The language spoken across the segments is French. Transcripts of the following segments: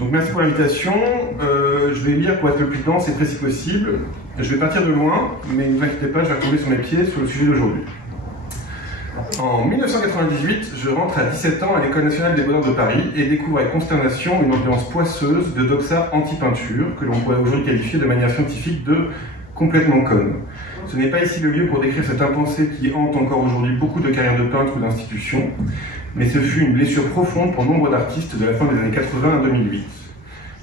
Donc merci pour l'invitation. Je vais lire pour être le plus dense et précis possible. Je vais partir de loin, mais ne vous inquiétez pas, je vais retomber sur mes pieds sur le sujet d'aujourd'hui. En 1998, je rentre à 17 ans à l'École nationale des beaux-arts de Paris et découvre avec consternation une ambiance poisseuse de doxa anti-peinture que l'on pourrait aujourd'hui qualifier de manière scientifique de complètement conne. Ce n'est pas ici le lieu pour décrire cette impensée qui hante encore aujourd'hui beaucoup de carrières de peintres ou d'institutions, mais ce fut une blessure profonde pour nombre d'artistes de la fin des années 80 à 2008.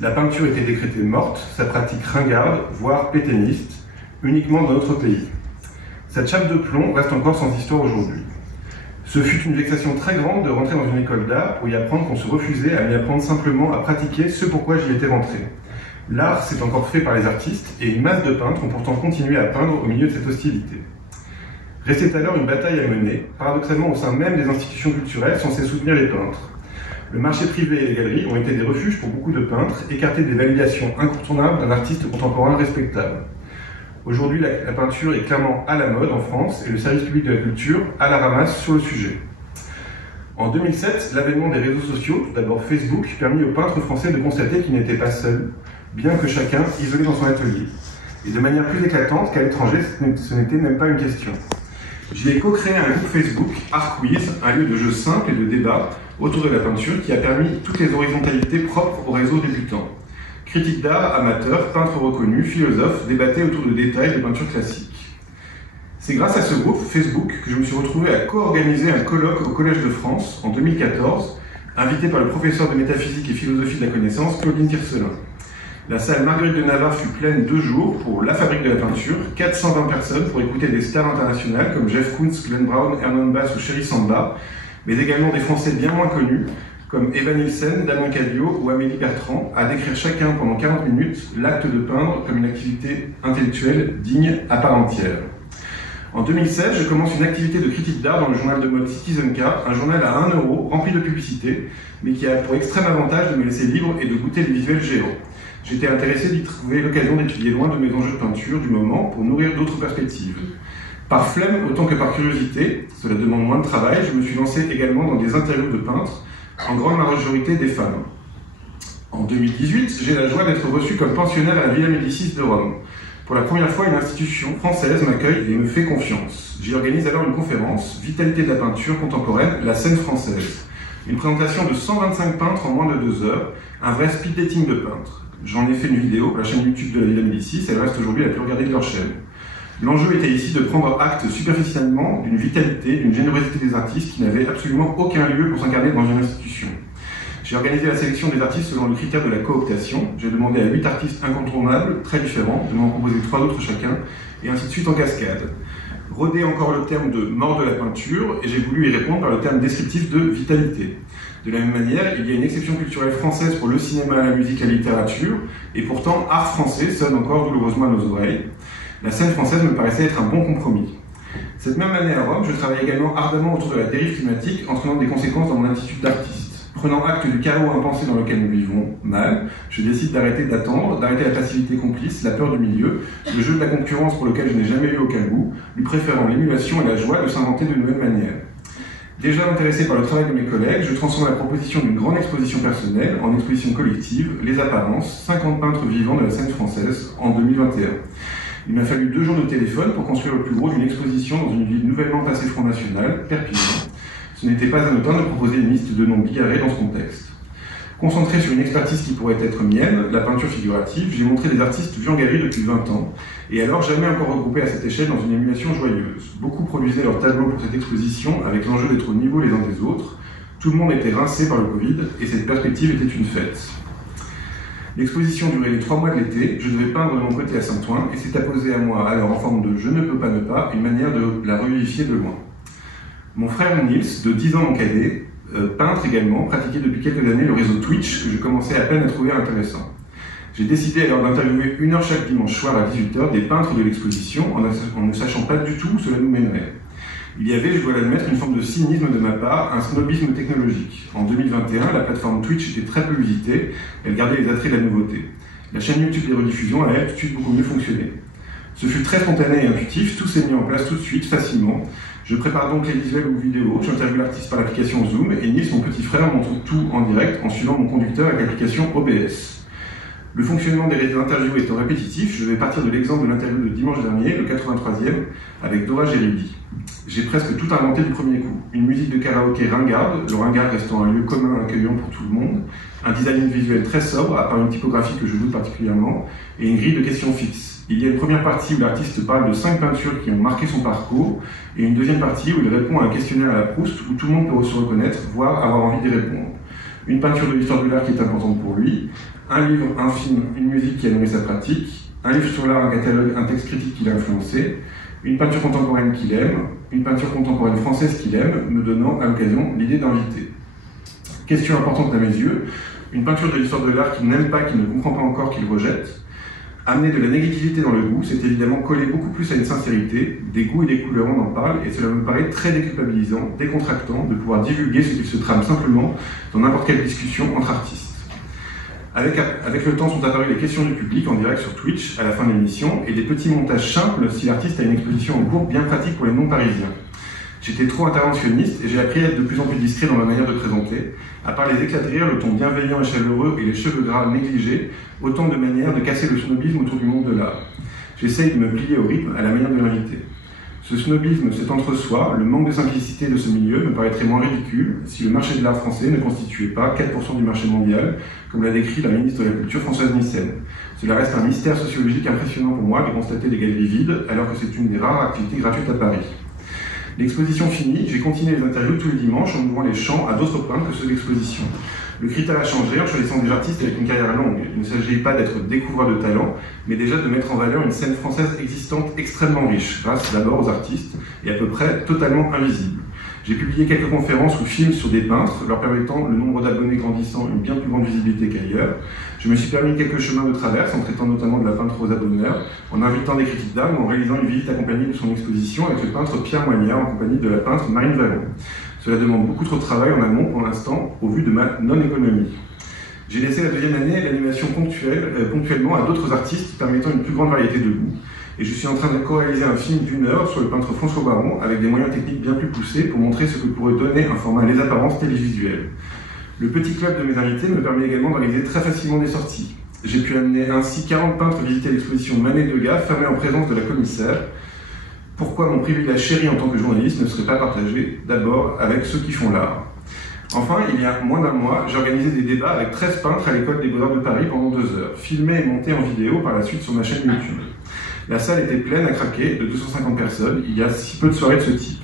La peinture était décrétée morte, sa pratique ringarde, voire pétainiste, uniquement dans notre pays. Cette chape de plomb reste encore sans histoire aujourd'hui. Ce fut une vexation très grande de rentrer dans une école d'art pour y apprendre qu'on se refusait à m'y apprendre simplement à pratiquer ce pourquoi j'y étais rentré. L'art s'est encore fait par les artistes et une masse de peintres ont pourtant continué à peindre au milieu de cette hostilité. Restait alors une bataille à mener, paradoxalement au sein même des institutions culturelles censées soutenir les peintres. Le marché privé et les galeries ont été des refuges pour beaucoup de peintres, écartés des validations incontournables d'un artiste contemporain respectable. Aujourd'hui, la peinture est clairement à la mode en France et le service public de la culture à la ramasse sur le sujet. En 2007, l'avènement des réseaux sociaux, d'abord Facebook, permit aux peintres français de constater qu'ils n'étaient pas seuls, bien que chacun isolé dans son atelier. Et de manière plus éclatante qu'à l'étranger, ce n'était même pas une question. J'ai co-créé un groupe Facebook, Art Quiz, un lieu de jeu simple et de débat autour de la peinture qui a permis toutes les horizontalités propres au réseau débutant. Critiques d'art, amateurs, peintres reconnus, philosophes débattaient autour de détails de peinture classique. C'est grâce à ce groupe Facebook que je me suis retrouvé à co-organiser un colloque au Collège de France en 2014, invité par le professeur de métaphysique et philosophie de la connaissance, Claudine Tiercelin. La salle Marguerite de Navarre fut pleine 2 jours pour la fabrique de la peinture, 420 personnes pour écouter des stars internationales comme Jeff Koons, Glenn Brown, Hernan Bass ou Sherry Samba, mais également des Français bien moins connus comme Eva Nielsen, Damien Cadio ou Amélie Bertrand, à décrire chacun pendant 40 minutes l'acte de peindre comme une activité intellectuelle digne à part entière. En 2016, je commence une activité de critique d'art dans le journal de mode Citizen K, un journal à 1 €, rempli de publicité, mais qui a pour extrême avantage de me laisser libre et de goûter les visuels géants. J'étais intéressé d'y trouver l'occasion d'étudier loin de mes enjeux de peinture du moment pour nourrir d'autres perspectives. Par flemme autant que par curiosité, cela demande moins de travail, je me suis lancé également dans des interviews de peintres, en grande majorité des femmes. En 2018, j'ai la joie d'être reçu comme pensionnaire à la Villa Médicis de Rome. Pour la première fois, une institution française m'accueille et me fait confiance. J'y organise alors une conférence, Vitalité de la peinture contemporaine, la scène française. Une présentation de 125 peintres en moins de 2 heures, un vrai speed dating de peintres. J'en ai fait une vidéo pour la chaîne YouTube de la Villa Médicis, elle reste aujourd'hui la plus regardée de leur chaîne. L'enjeu était ici de prendre acte superficiellement d'une vitalité, d'une générosité des artistes qui n'avaient absolument aucun lieu pour s'incarner dans une institution. J'ai organisé la sélection des artistes selon le critère de la cooptation. J'ai demandé à 8 artistes incontournables, très différents, de m'en proposer 3 autres chacun, et ainsi de suite en cascade. Rodé encore le terme de mort de la peinture, et j'ai voulu y répondre par le terme descriptif de vitalité. De la même manière, il y a une exception culturelle française pour le cinéma, la musique, la littérature, et pourtant, art français sonne encore douloureusement à nos oreilles. La scène française me paraissait être un bon compromis. Cette même année à Rome, je travaille également ardemment autour de la dérive climatique, entraînant des conséquences dans mon attitude d'artiste. Prenant acte du chaos impensé dans lequel nous vivons mal, je décide d'arrêter d'attendre, d'arrêter la passivité complice, la peur du milieu, le jeu de la concurrence pour lequel je n'ai jamais eu aucun goût, lui préférant l'émulation et la joie de s'inventer de nouvelles manières. Déjà intéressé par le travail de mes collègues, je transforme la proposition d'une grande exposition personnelle en exposition collective, Les Apparences, 50 peintres vivants de la scène française, en 2021. Il m'a fallu 2 jours de téléphone pour construire le plus gros d'une exposition dans une ville nouvellement passée Front National, Perpignan. Ce n'était pas anodin de proposer une liste de noms bigarrés dans ce contexte. Concentré sur une expertise qui pourrait être mienne, la peinture figurative, j'ai montré des artistes vus en galerie depuis 20 ans, et alors jamais encore regroupés à cette échelle dans une émulation joyeuse. Beaucoup produisaient leurs tableaux pour cette exposition avec l'enjeu d'être au niveau les uns des autres. Tout le monde était rincé par le Covid, et cette perspective était une fête. L'exposition durait les 3 mois de l'été, je devais peindre de mon côté à Saint-Ouen, et c'est apposé à moi, alors en forme de « je ne peux pas ne pas », une manière de la revivifier de loin. Mon frère Niels, de 10 ans mon cadet, peintre également, pratiquait depuis quelques années le réseau Twitch, que je commençais à peine à trouver intéressant. J'ai décidé alors d'interviewer 1 heure chaque dimanche soir à 18 h des peintres de l'exposition, en ne sachant pas du tout où cela nous mènerait. Il y avait, je dois l'admettre, une forme de cynisme de ma part, un snobisme technologique. En 2021, la plateforme Twitch était très peu visitée, elle gardait les attraits de la nouveauté. La chaîne YouTube des rediffusions a, elle, tout de suite beaucoup mieux fonctionné. Ce fut très spontané et intuitif, tout s'est mis en place tout de suite, facilement. Je prépare donc les visuels ou vidéos, j'interviewe l'artiste par l'application Zoom, et Nils, mon petit frère, montre tout en direct en suivant mon conducteur avec l'application OBS. Le fonctionnement des interviews étant répétitif, je vais partir de l'exemple de l'interview de dimanche dernier, le 83e, avec Dora Geribi. J'ai presque tout inventé du premier coup. Une musique de karaoké ringarde, le ringard restant un lieu commun accueillant pour tout le monde, un design visuel très sobre, à part une typographie que je doute particulièrement, et une grille de questions fixes. Il y a une première partie où l'artiste parle de 5 peintures qui ont marqué son parcours, et une deuxième partie où il répond à un questionnaire à la Proust, où tout le monde peut se reconnaître, voire avoir envie d'y répondre. Une peinture de l'histoire de l'art qui est importante pour lui, un livre, un film, une musique qui a nourri sa pratique, un livre sur l'art, un catalogue, un texte critique qui l'a influencé, une peinture contemporaine qu'il aime, une peinture contemporaine française qu'il aime, me donnant à l'occasion l'idée d'inviter. Question importante à mes yeux, une peinture de l'histoire de l'art qu'il n'aime pas, qu'il ne comprend pas encore, qu'il rejette. Amener de la négativité dans le goût, c'est évidemment coller beaucoup plus à une sincérité, des goûts et des couleurs, on en parle, et cela me paraît très déculpabilisant, décontractant, de pouvoir divulguer ce qu'il se trame simplement dans n'importe quelle discussion entre artistes. Avec le temps sont apparues les questions du public en direct sur Twitch à la fin de l'émission et des petits montages simples si l'artiste a une exposition en cours bien pratique pour les non-parisiens. J'étais trop interventionniste et j'ai appris à être de plus en plus discret dans ma manière de présenter. À part les éclats de rire, le ton bienveillant et chaleureux et les cheveux gras négligés, autant de manières de casser le snobisme autour du monde de l'art. J'essaye de me plier au rythme à la manière de l'invité. Ce snobisme, cet entre-soi, le manque de simplicité de ce milieu me paraîtrait moins ridicule si le marché de l'art français ne constituait pas 4% du marché mondial, comme l'a décrit la ministre de la Culture Françoise Nyssen. Cela reste un mystère sociologique impressionnant pour moi de constater des galeries vides, alors que c'est une des rares activités gratuites à Paris. L'exposition finie, j'ai continué les interviews tous les dimanches en ouvrant les champs à d'autres peintres que ceux d'exposition. Le critère a changé en choisissant des artistes avec une carrière longue. Il ne s'agit pas d'être découvreur de talent, mais déjà de mettre en valeur une scène française existante extrêmement riche, grâce d'abord aux artistes, et à peu près totalement invisibles. J'ai publié quelques conférences ou films sur des peintres, leur permettant, le nombre d'abonnés grandissant, une bien plus grande visibilité qu'ailleurs. Je me suis permis quelques chemins de traverse, en traitant notamment de la peintre Rosa Bonheur, en invitant des critiques d'art ou en réalisant une visite accompagnée de son exposition avec le peintre Pierre Moignard, en compagnie de la peintre Marine Vallon. Cela demande beaucoup trop de travail en amont pour l'instant, au vu de ma non-économie. J'ai laissé la deuxième année l'animation ponctuellement à d'autres artistes permettant une plus grande variété de goûts. Et je suis en train de co-réaliser un film d'1 heure sur le peintre François Baron avec des moyens techniques bien plus poussés pour montrer ce que pourrait donner un format Les Apparences télévisuelles. Le petit club de mes invités me permet également d'organiser très facilement des sorties. J'ai pu amener ainsi 40 peintres visiter l'exposition Manet Degas fermée en présence de la commissaire. Pourquoi mon privilège chéri en tant que journaliste ne serait pas partagé d'abord avec ceux qui font l'art? Enfin, il y a moins d'un mois, j'ai organisé des débats avec 13 peintres à l'école des Beaux-Arts de Paris pendant 2 heures, filmés et montés en vidéo par la suite sur ma chaîne YouTube. La salle était pleine à craquer, de 250 personnes, il y a si peu de soirées de ce type.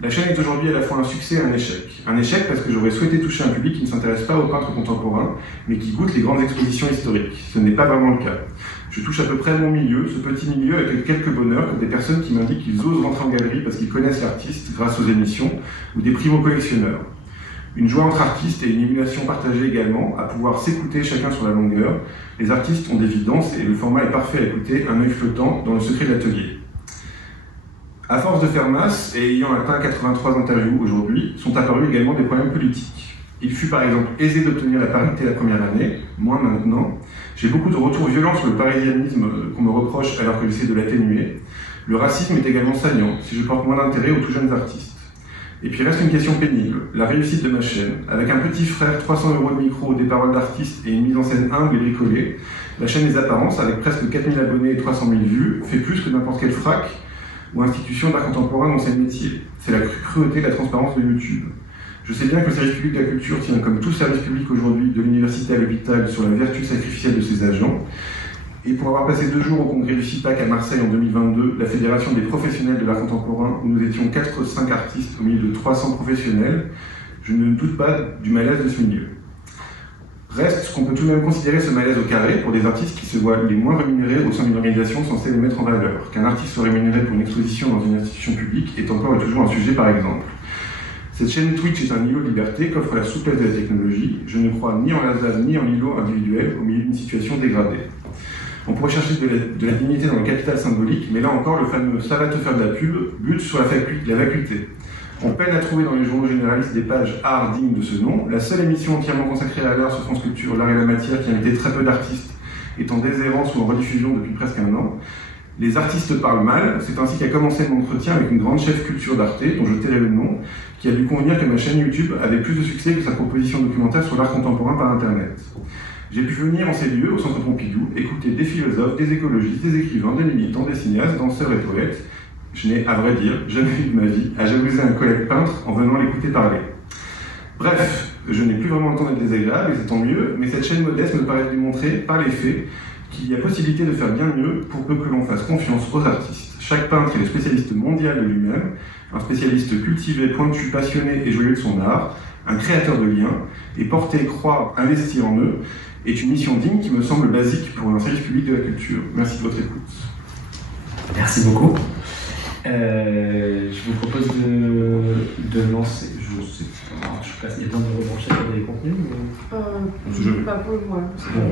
La chaîne est aujourd'hui à la fois un succès et un échec. Un échec parce que j'aurais souhaité toucher un public qui ne s'intéresse pas aux peintres contemporains, mais qui goûte les grandes expositions historiques. Ce n'est pas vraiment le cas. Je touche à peu près mon milieu, ce petit milieu avec quelques bonheurs, comme des personnes qui m'indiquent qu'ils osent rentrer en galerie parce qu'ils connaissent l'artiste grâce aux émissions, ou des primo-collectionneurs. Une joie entre artistes et une émulation partagée également, à pouvoir s'écouter chacun sur la longueur. Les artistes ont des vidances et le format est parfait à écouter, un œil flottant dans le secret de l'atelier. À force de faire masse, et ayant atteint 83 interviews aujourd'hui, sont apparus également des problèmes politiques. Il fut par exemple aisé d'obtenir la parité la première année, moins maintenant. J'ai beaucoup de retours violents sur le parisianisme qu'on me reproche alors que j'essaie de l'atténuer. Le racisme est également saillant, si je porte moins d'intérêt aux tout jeunes artistes. Et puis reste une question pénible, la réussite de ma chaîne. Avec un petit frère, 300 € de micro, des paroles d'artistes et une mise en scène humble et bricolée, la chaîne des Apparences, avec presque 4000 abonnés et 300 000 vues, fait plus que n'importe quelle frac ou institution d'art contemporain dans ses métiers. C'est la cruauté et la transparence de YouTube. Je sais bien que le service public de la culture tient, comme tout service public aujourd'hui, de l'université à l'hôpital, sur la vertu sacrificielle de ses agents. Et pour avoir passé 2 jours au congrès du FIPAC à Marseille en 2022, la Fédération des professionnels de l'art contemporain, où nous étions 4-5 artistes au milieu de 300 professionnels, je ne doute pas du malaise de ce milieu. Reste ce qu'on peut tout de même considérer ce malaise au carré pour des artistes qui se voient les moins rémunérés au sein d'une organisation censée les mettre en valeur. Qu'un artiste soit rémunéré pour une exposition dans une institution publique est encore et toujours un sujet par exemple. Cette chaîne Twitch est un îlot de liberté qu'offre la souplesse de la technologie. Je ne crois ni en l'ASAS ni en l'îlot individuel au milieu d'une situation dégradée. On pourrait chercher de la dignité dans le capital symbolique, mais là encore, le fameux « ça va te faire de la pub » bute sur la vacuité. On peine à trouver dans les journaux généralistes des pages art dignes de ce nom. La seule émission entièrement consacrée à l'art sur France Culture, l'art et la matière, qui invitait très peu d'artistes, est en déshérence ou en rediffusion depuis presque 1 an. Les artistes parlent mal, c'est ainsi qu'a commencé mon entretien avec une grande chef culture d'Arte, dont je tairai le nom, qui a dû convenir que ma chaîne YouTube avait plus de succès que sa proposition documentaire sur l'art contemporain par Internet. J'ai pu venir en ces lieux, au Centre Pompidou, écouter des philosophes, des écologistes, des écrivains, des militants, des cinéastes, danseurs et poètes. Je n'ai, à vrai dire, jamais eu de ma vie à jalouser un collègue peintre en venant l'écouter parler. Bref, je n'ai plus vraiment le temps d'être désagréable, et c'est tant mieux, mais cette chaîne modeste me paraît démontrer, par les faits, qu'il y a possibilité de faire bien mieux pour peu que l'on fasse confiance aux artistes. Chaque peintre est le spécialiste mondial de lui-même, un spécialiste cultivé, pointu, passionné et joyeux de son art, un créateur de liens, et porter, croire, investir en eux est une mission digne qui me semble basique pour un service public de la culture. Merci de votre écoute. Merci beaucoup. Je vous propose de lancer. Je sais pas, il y a besoin de rebrancher pour des contenus ou... Je... Pas pour moi. Bon,